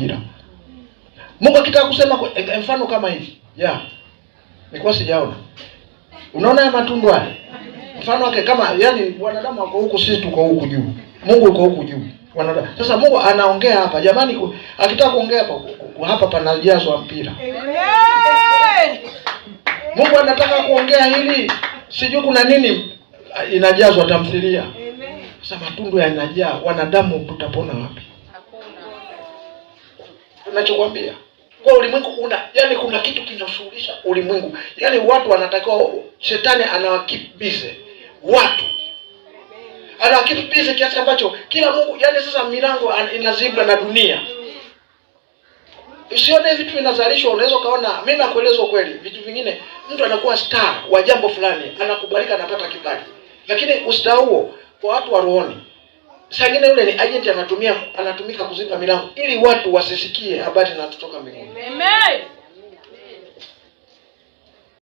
mpira. Mungu akitaka kusema mfano kama hivi. Nilikuwa sijaona. Unaona ya matundu haya? Mfano wake kama yani wanadamu wako huku, sisi tuko huku juu. Mungu yuko huku juu. Wanadamu. Sasa Mungu anaongea hapa. Jamani, akitaka kuongea hapa panajazwa mpira. Mungu anataka kuongea hili, sijui kuna nini inajazwa tamthilia. Sasa matundu yanajaa, wanadamu tutapona wapi? Tunachokwambia. Kwa ulimwengu yani kuna kitu kinashughulisha ulimwengu. Yani watu wanatakiwa, shetani anawakibize watu. Anawakibize kiasi ambacho kila Mungu, yani sasa milango inazibwa na dunia. Usione vitu vinazalishwa, unaweza kaona, mimi nakueleza kweli, vitu vingine mtu anakuwa star wa jambo fulani, anakubalika, anapata kibali. Lakini ustaa huo kwa watu wa rohoni, sangine yule ni agent anatumika kuziba milango ili watu wasisikie habari zinatoka mbinguni. Amen.